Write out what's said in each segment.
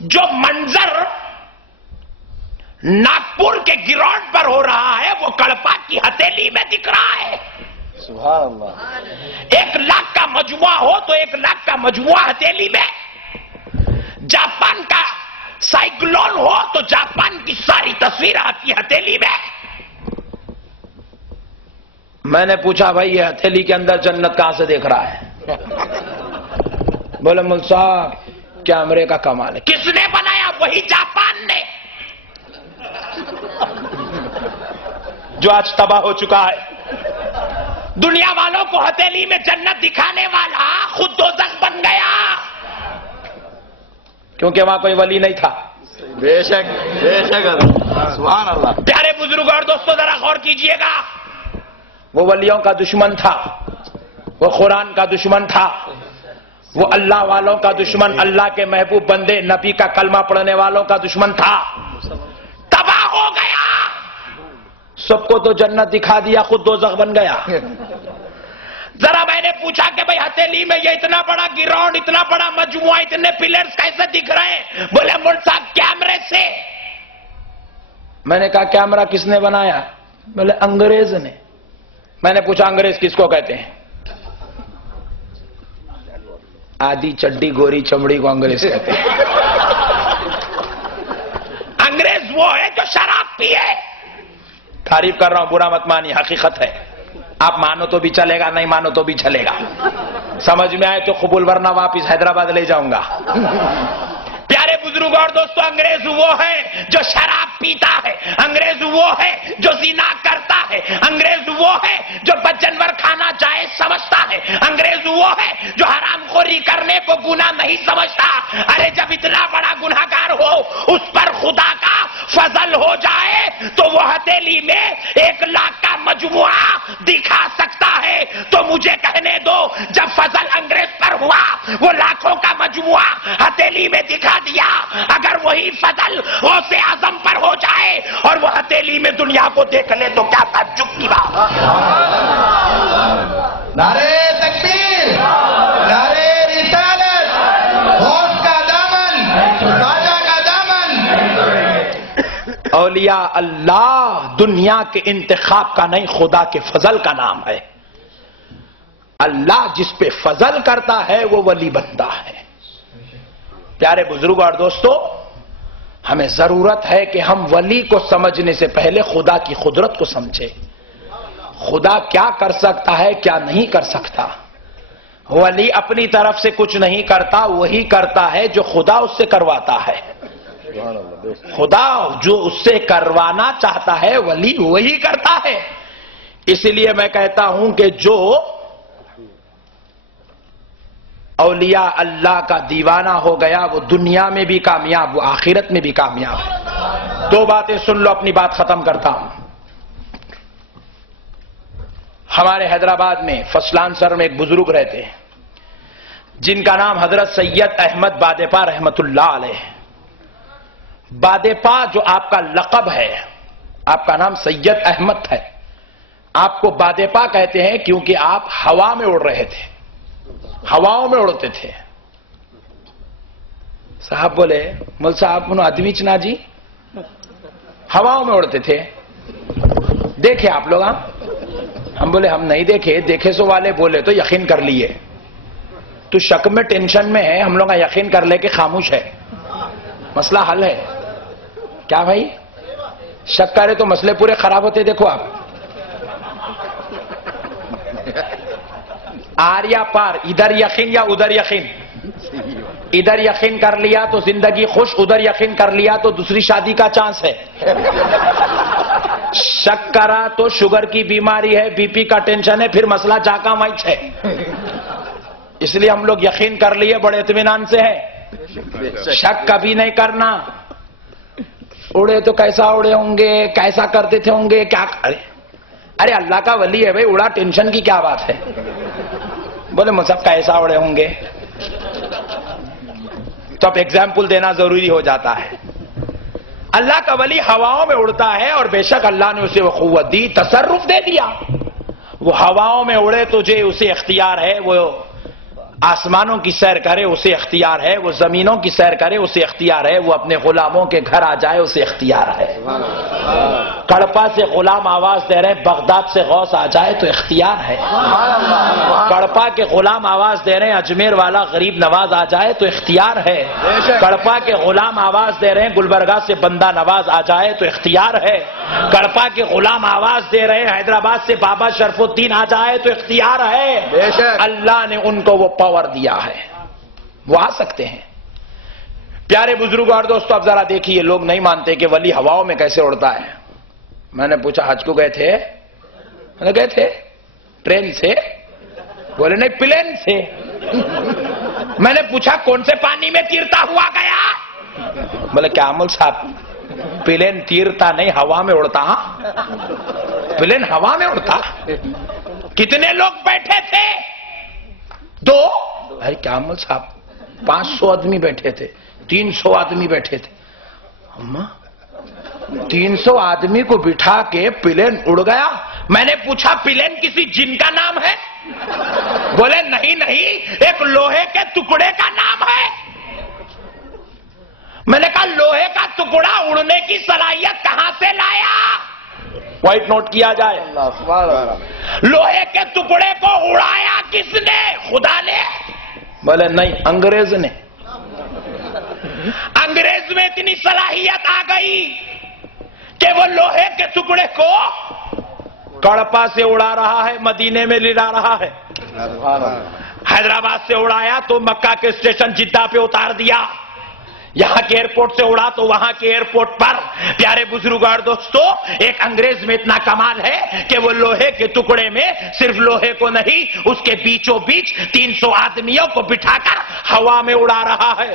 جو منظر ناگپور کے گراؤنڈ پر ہو رہا ہے وہ کڑپا کی ہتھیلی میں دکھ رہا ہے. سبحان اللہ. 1 لاکھ کا مجموعہ ہو تو 1 لاکھ کا مجموعہ ہتھیلی میں. جاپان کا سائیکلون ہو تو جاپان کی ساری تصویر آپ کی ہتھیلی میں. میں نے پوچھا بھائی یہ ہتھیلی کے اندر جنت کہاں سے دیکھ رہا ہے؟ بولے مل صاحب کیمرے کا کمال ہے. کس نے بنایا؟ وہی جاپان نے جو آج تباہ ہو چکا ہے. دنیا والوں کو ہتھیلی میں جنت دکھانے والا خود دوزخ بن گیا کیونکہ وہاں کوئی ولی نہیں تھا. بے شک سبحان اللہ. پیارے بزرگ اور دوستو ذرا غور کیجئے گا. وہ ولیوں کا دشمن تھا, وہ قرآن کا دشمن تھا, وہ اللہ والوں کا دشمن, اللہ کے محبوب بندے نبی کا کلمہ پڑھنے والوں کا دشمن تھا. تباہ ہو گیا. سب کو تو جنت دکھا دیا, خود دوزخ بن گیا. ذرا میں نے پوچھا کہ بھئی ہتھیلی میں یہ اتنا بڑا گراؤنڈ, اتنا بڑا مجموعہ, اتنے پلرز کیسے دکھ رہے ہیں؟ بولے مول صاحب کیمرے سے. میں نے کہا کیمرہ کس نے بنایا؟ بولے انگریز نے. میں نے پوچھا انگریز کس کو کہتے ہیں؟ آدھی چڈی گوری چمڑی کو انگریز کہتے ہیں. انگریز وہ ہے جو شراب پیے. تعریف کر رہا ہوں, برا مت مانی, حقیقت ہے. آپ مانو تو بھی چلے گا, نہیں مانو تو بھی چلے گا. سمجھ میں آئے تو قبول, ورنہ واپس حیدرآباد لے جاؤں گا. پیارے بزرگ اور دوستو, انگریز وہ ہے جو شراب پیتا ہے, انگریز وہ ہے جو زنا کرتا ہے, انگریز وہ ہے جو بدجنور کھانا جائز سمجھتا ہے, انگریز وہ ہے جو حرام خوری کرنے کو گناہ نہیں سمجھتا. ارے جب اتنا بڑا گناہگار ہو اس پر خدا کا فضل ہو جائے تو وہ ہتھیلی میں 1 لاکھ کا مجموعہ دکھا سکتا ہے. تو مجھے کہنے دو, جب فضل انگریز پر ہوا وہ لاکھوں کا مجموعہ ہتھیلی میں دکھا دیا, اگر وہی فضل غوث اعظم پر ہو جائے اور وہ ہتھیلی میں دنیا کو دیکھ لے تو کیا تعجب کی بات. نعرہ تکبیر, نعرہ رسالت, غوث کا دامن, خواجہ کا دامن. اولیاء اللہ دنیا کے انتخاب کا نہیں, خدا کے فضل کا نام ہے. اللہ جس پہ فضل کرتا ہے وہ ولی بنتا ہے. پیارے بزرگ اور دوستو, ہمیں ضرورت ہے کہ ہم ولی کو سمجھنے سے پہلے خدا کی قدرت کو سمجھیں. خدا کیا کر سکتا ہے, کیا نہیں کر سکتا. ولی اپنی طرف سے کچھ نہیں کرتا, وہی کرتا ہے جو خدا اس سے کرواتا ہے. خدا جو اس سے کروانا چاہتا ہے ولی وہی کرتا ہے. اس لیے میں کہتا ہوں کہ جو اولیاء اللہ کا دیوانہ ہو گیا وہ دنیا میں بھی کامیاب, وہ آخرت میں بھی کامیاب ہے. 2 باتیں سن لو, اپنی بات ختم کرتا ہوں. ہمارے حیدرآباد میں فسلان سر میں ایک بزرگ رہتے ہیں جن کا نام حضرت سید احمد بادپا رحمت اللہ علیہ. بادپا جو آپ کا لقب ہے, آپ کا نام سید احمد ہے, آپ کو بادپا کہتے ہیں کیونکہ آپ ہوا میں اڑ رہے تھے, ہواؤں میں اڑتے تھے. صاحب بولے مل صاحب انہوں آدمی چنا جی ہواؤں میں اڑتے تھے, دیکھے آپ لوگ؟ ہم بولے ہم نہیں دیکھے, دیکھے سو والے بولے تو یقین کر لیے. تو شک میں ٹینشن میں ہے, ہم لوگ یقین کر لے کہ خاموش ہے, مسئلہ حل ہے. کیا بھائی شک کرے تو مسئلے پورے خراب ہوتے. دیکھو آپ آر یا پار, ادھر یقین یا ادھر یقین. ادھر یقین کر لیا تو زندگی خوش, ادھر یقین کر لیا تو دوسری شادی کا چانس ہے. شک کرا تو شوگر کی بیماری ہے, بی پی کا ٹینشن ہے, پھر مسئلہ جاکا مائچ ہے. اس لیے ہم لوگ یقین کر لیے, بڑے اطمینان سے ہے. شک کبھی نہیں کرنا. اڑے تو کیسا اڑے ہوں گے, کیسا کرتے تھے ہوں گے, کیا ارے اللہ کا ولی ہے بھائی, اڑا ٹینشن کی کیا بات ہے. بولے مصحف کیسا اڑے ہوں گے, تو اب ایگزامپل دینا ضروری ہو جاتا ہے. اللہ کا ولی ہواؤں میں اڑتا ہے اور بے شک اللہ نے اسے وہ قوت دی, تصرف دے دیا. وہ ہواؤں میں اڑے تو جو اسے اختیار ہے, وہ آسمانوں کی سیر کرے اسے اختیار ہے، وہ زمینوں کی سیر کرے اسے اختیار ہے، وہ اپنے غلاموں کے گھر آ جائے اسے اختیار ہے۔ کڑپا سے غلام آواز دے رہے ہیں بغداد سے غوث آ جائے تو اختیار ہے۔ کڑپا کے غلام آواز دے رہے ہیں اجمیر والا غریب نواز آ جائے تو اختیار ہے۔ کڑپا کے غلام آواز دے رہے ہیں گلبرگہ سے بندہ نواز آ جائے تو اختیار ہے۔ کڑپا کے غلام آواز دے رہے ہیں حیدرآباد سے بابا شرف الدین آ جائے تو اختیار ہے۔ اللہ نے ان کو وہ پاور دیا ہے، وہ آ سکتے ہیں۔ پیارے بزرگ اور دوستو، اب ذرا دیکھیے، لوگ نہیں مانتے کہ ولی ہواؤں میں کیسے اڑتا ہے۔ میں نے پوچھا حج کو گئے تھے؟ میں نے گئے تھے ٹرین سے؟ بولے نہیں پلین سے۔ میں نے پوچھا کون سے پانی میں تیرتا ہوا گیا؟ بولے کیا عمل صاحب، پلین تیرتا نہیں ہوا میں اڑتا۔ پلین ہوا میں اڑتا؟ کتنے لوگ بیٹھے تھے؟ 2؟ ارے کیا عمل صاحب 500 آدمی بیٹھے تھے، 300 آدمی بیٹھے تھے۔ 300 آدمی کو بٹھا کے پلین اڑ گیا۔ میں نے پوچھا پلین کسی جن کا نام ہے؟ بولے نہیں ایک لوہے کے ٹکڑے کا نام ہے۔ میں نے کہا لوہے کا ٹکڑا اڑنے کی صلاحیت کہاں سے لایا؟ وائٹ نوٹ کیا جائے۔ لوہے کے ٹکڑے کو اڑایا کس نے؟ خدا نے؟ بولے نہیں انگریز نے۔ انگریز میں اتنی صلاحیت آ گئی کہ وہ لوہے کے ٹکڑے کو کڑپا سے اڑا رہا ہے، مدینے میں لے جا رہا ہے۔ حیدرآباد سے اڑایا تو مکہ کے اسٹیشن جدہ پہ اتار دیا، یہاں کے ایئرپورٹ سے اڑا تو وہاں کے ایئرپورٹ پر۔ پیارے بزرگ اور دوستو، ایک انگریز میں اتنا کمال ہے کہ وہ لوہے کے ٹکڑے میں صرف لوہے کو نہیں، اس کے بیچوں بیچ 300 آدمیوں کو بٹھا کر ہوا میں اڑا رہا ہے۔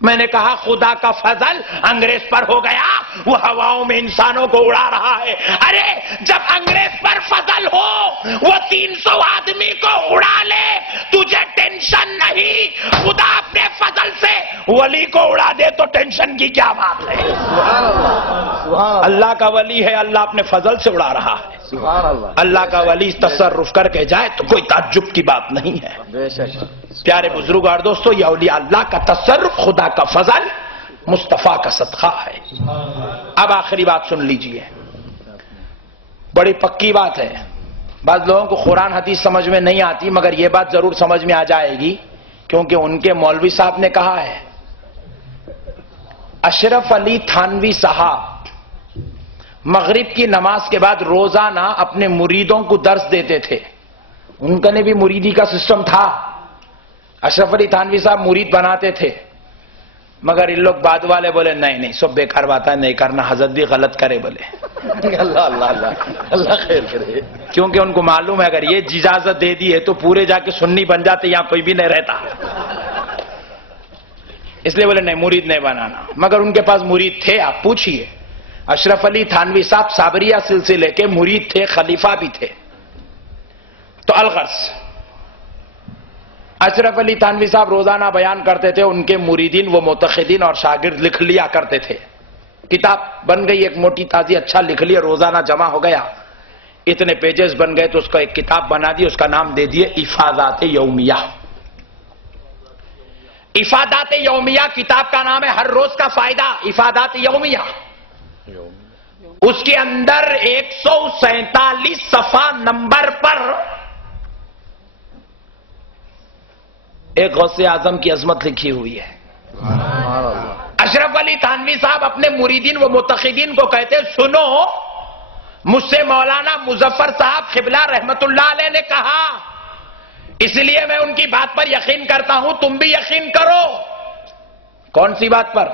میں نے کہا خدا کا فضل انگریز پر ہو گیا، وہ ہواؤں میں انسانوں کو اڑا رہا ہے۔ ارے جب انگریز پر فضل ہو وہ 300 آدمی کو اڑا لے، تجھے ٹینشن نہیں، خدا اپنے فضل سے ولی کو اڑا دے تو ٹینشن کی کیا بات ہے؟ اللہ کا ولی ہے، اللہ اپنے فضل سے اڑا رہا ہے۔ اللہ کا ولی تصرف کر کے جائے تو کوئی تعجب کی بات نہیں ہے۔ پیارے بزرگ اور دوستو، یہ اولیاء اللہ کا تصرف، خدا کا فضل، مصطفیٰ کا صدقہ ہے۔ اب آخری بات سن لیجئے، بڑی پکی بات ہے۔ بعض لوگوں کو قرآن حدیث سمجھ میں نہیں آتی، مگر یہ بات ضرور سمجھ میں آ جائے گی، کیونکہ ان کے مولوی صاحب نے کہا ہے۔ اشرف علی تھانوی صاحب مغرب کی نماز کے بعد روزانہ اپنے مریدوں کو درس دیتے تھے۔ ان کا نے بھی مریدی کا سسٹم تھا۔ اشرف علی تھانوی صاحب مرید بناتے تھے، مگر ان لوگ بعد والے بولے نہیں سب بیکار بات ہے، نہیں کرنا، حضرت بھی غلط کرے بولے۔ اللہ خیر کرے، کیونکہ ان کو معلوم ہے اگر یہ اجازت دے دی ہے تو پورے جا کے سنی بن جاتے، یہاں کوئی بھی نہیں رہتا، اس لیے بولے نہیں مرید نہیں بنانا۔ مگر ان کے پاس مرید تھے، آپ پوچھئے۔ اشرف علی تھانوی صاحب صابریہ سلسلے کے مرید تھے، خلیفہ بھی تھے۔ تو الغرض اشرف علی تھانوی صاحب روزانہ بیان کرتے تھے، ان کے مریدین وہ معتقدین اور شاگرد لکھ لیا کرتے تھے۔ کتاب بن گئی ایک موٹی تازی، اچھا لکھ لیا، روزانہ جمع ہو گیا، اتنے پیجز بن گئے تو اس کا ایک کتاب بنا دی، اس کا نام دے دیے افادات یومیہ۔ افادات یومیہ کتاب کا نام ہے، ہر روز کا فائدہ، افادات یومیہ۔ اس کے اندر 147 صفحہ نمبر پر ایک غوث اعظم کی عظمت لکھی ہوئی ہے۔ اشرف علی تھانوی صاحب اپنے مریدین و متقدین کو کہتے سنو، مجھ سے مولانا مظفر صاحب قبلہ رحمت اللہ علیہ نے کہا، اس لیے میں ان کی بات پر یقین کرتا ہوں، تم بھی یقین کرو۔ کون سی بات پر؟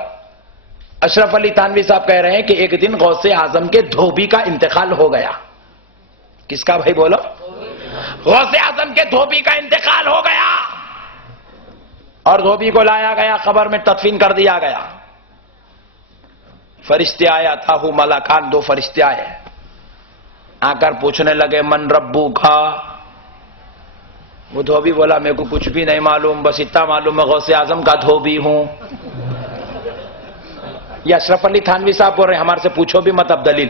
اشرف علی تھانوی صاحب کہہ رہے ہیں کہ ایک دن غوث اعظم کے دھوبی کا انتقال ہو گیا۔ کس کا بھائی بولو؟ غوث اعظم کے دھوبی کا انتقال ہو گیا، اور دھوبی کو لایا گیا، قبر میں تدفین کر دیا گیا۔ فرشتے آیا تھا، ملکان 2 فرشتے آئے، آ کر پوچھنے لگے من ربو کا؟ وہ دھوبی بولا میرے کو کچھ بھی نہیں معلوم، بس اتنا معلوم میں غوث اعظم کا دھوبی ہوں۔ یہ اشرف علی تھانوی صاحب بول رہے ہیں، ہمارے سے پوچھو بھی مت اب دلیل۔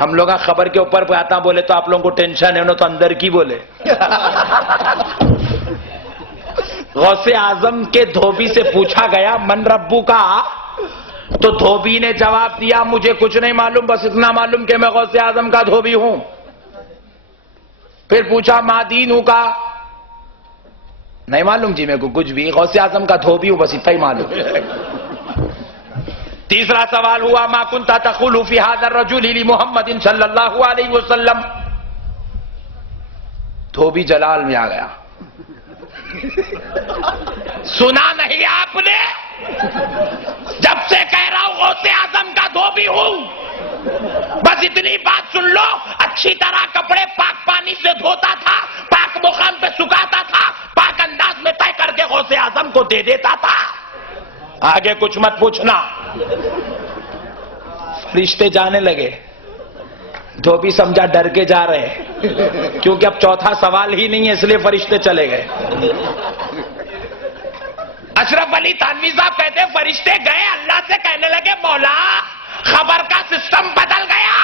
ہم لوگ خبر کے اوپر پہ آتا بولے تو آپ لوگوں کو ٹینشن ہے انہوں تو اندر کی بولے. غوث اعظم کے دھوبی سے پوچھا گیا من ربو کا، تو دھوبی نے جواب دیا مجھے کچھ نہیں معلوم، بس اتنا معلوم کہ میں غوث اعظم کا دھوبی ہوں. پھر پوچھا ماں دینوں کا، نہیں معلوم جی میرے کو کچھ بھی، غوث اعظم کا دھوبی ہوں بس اتنا ہی معلوم. تیسرا سوال ہوا ما کنت تقول فی ھذا الرجل لمحمد صلی اللہ علیہ وسلم. دھوبی جلال میں آ گیا. سنا نہیں آپ نے؟ جب سے کہہ رہا ہوں غوث اعظم کا دھوبی ہوں، بس اتنی بات سن لو. اچھی طرح کپڑے پاک پانی سے دھوتا تھا، پاک مقام پہ سکھاتا تھا، پاک انداز میں طے کر کے غوث اعظم کو دے دیتا تھا. آگے کچھ مت پوچھنا. فرشتے جانے لگے. دھوبی سمجھا ڈر کے جا رہے ہیں کیونکہ اب چوتھا سوال ہی نہیں ہے، اس لیے فرشتے چلے گئے. اشرف علی تھانوی صاحب کہتے ہیں فرشتے گئے، اللہ سے کہنے لگے مولا خبر کا سسٹم بدل گیا.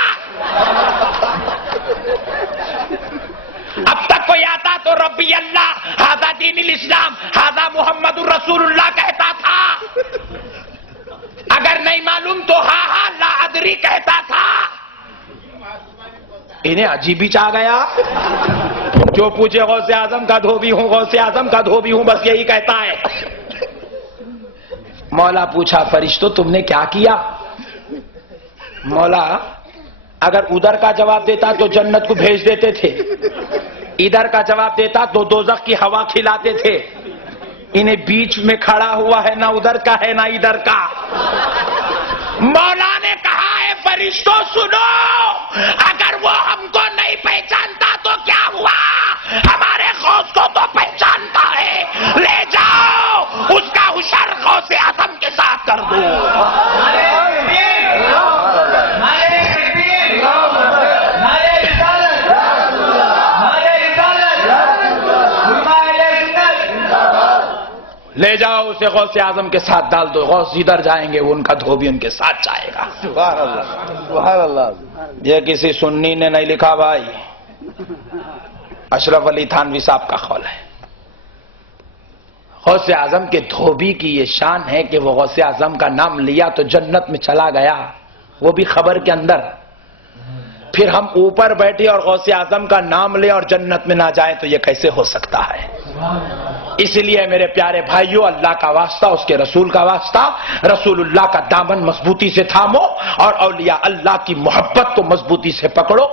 اب تک کوئی آتا تو ربی اللہ ھذا دین الاسلام ھذا محمد الرسول اللہ کہتا تھا. اگر نہیں معلوم تو ہاں ہاں لا ادری کہتا تھا. انہیں عجیب ہی چاہ گیا. جو پوچھے غوث اعظم کا دھوبی ہوں، غوث اعظم کا دھوبی ہوں، بس یہی کہتا ہے. مولا پوچھا فرشتوں تم نے کیا کیا؟ مولا اگر ادھر کا جواب دیتا تو جنت کو بھیج دیتے تھے، ادھر کا جواب دیتا تو دوزخ کی ہوا کھلاتے تھے. انہیں بیچ میں کھڑا ہوا ہے، نہ ادھر کا ہے نہ ادھر کا. مولا نے کہا ہے فرشتوں سنو، اگر وہ ہم کو نہیں پہچانتا تو کیا ہوا، ہمارے غوث کو تو پہچانتا ہے. لے جاؤ اس کا حشر غوث اعظم کے ساتھ کر دو. لے جاؤ اسے غوث اعظم کے ساتھ ڈال دو. غوث جدھر جائیں گے وہ ان کا دھوبی ان کے ساتھ جائے گا. سبحان اللہ سبحان اللہ. یہ کسی سنی نے نہیں لکھا بھائی، اشرف علی تھانوی صاحب کا قول ہے. غوث اعظم کے دھوبی کی یہ شان ہے کہ وہ غوث اعظم کا نام لیا تو جنت میں چلا گیا، وہ بھی خبر کے اندر. پھر ہم اوپر بیٹھے اور غوث اعظم کا نام لیں اور جنت میں نہ جائیں تو یہ کیسے ہو سکتا ہے؟ اس لیے میرے پیارے بھائیوں، اللہ کا واسطہ، اس کے رسول کا واسطہ، رسول اللہ کا دامن مضبوطی سے تھامو اور اولیاء اللہ کی محبت کو مضبوطی سے پکڑو.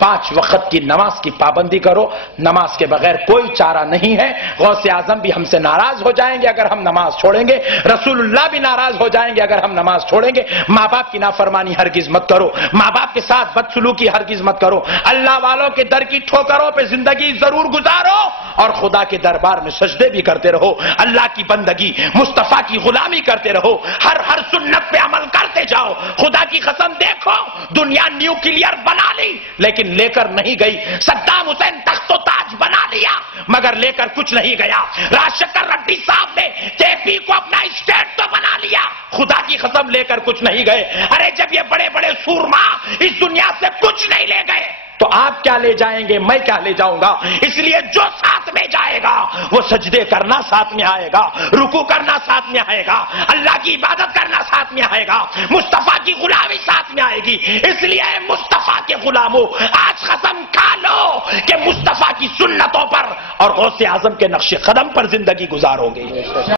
5 وقت کی نماز کی پابندی کرو. نماز کے بغیر کوئی چارہ نہیں ہے. غوث اعظم بھی ہم سے ناراض ہو جائیں گے اگر ہم نماز چھوڑیں گے، رسول اللہ بھی ناراض ہو جائیں گے اگر ہم نماز چھوڑیں گے. ماں باپ کی نافرمانی ہرگز مت کرو، ماں باپ کے ساتھ بدسلوکی ہرگز مت کرو. اللہ والوں کے در کی ٹھوکروں پہ زندگی ضرور گزارو اور خدا کے دربار میں سجدے بھی کرتے رہو. اللہ کی بندگی، مصطفیٰ کی غلامی کرتے رہو. ہر سنت پہ عمل کرتے جاؤ. خدا کی قسم دیکھو، دنیا نیوکلیئر بنا لی لیکن لے کر نہیں گئی. صدام حسین تخت و تاج بنا لیا مگر لے کر کچھ نہیں گیا. راجشیکھر ریڈی صاحب نے کے پی کو اپنا اسٹیٹ تو بنا لیا، خدا کی قسم لے کر کچھ نہیں گئے. ارے جب یہ بڑے بڑے سورما اس دنیا سے کچھ نہیں لے گئے تو آپ کیا لے جائیں گے، میں کیا لے جاؤں گا؟ اس لیے جو ساتھ میں جائے گا وہ سجدے کرنا ساتھ میں آئے گا، رکوع کرنا ساتھ میں آئے گا، اللہ کی عبادت کرنا ساتھ میں آئے گا، مصطفیٰ کی غلامی ساتھ میں آئے گی. اس لیے مصطفیٰ کے غلاموں آج قسم کھا لو کہ مصطفیٰ کی سنتوں پر اور غوث اعظم کے نقش قدم پر زندگی گزارو گے.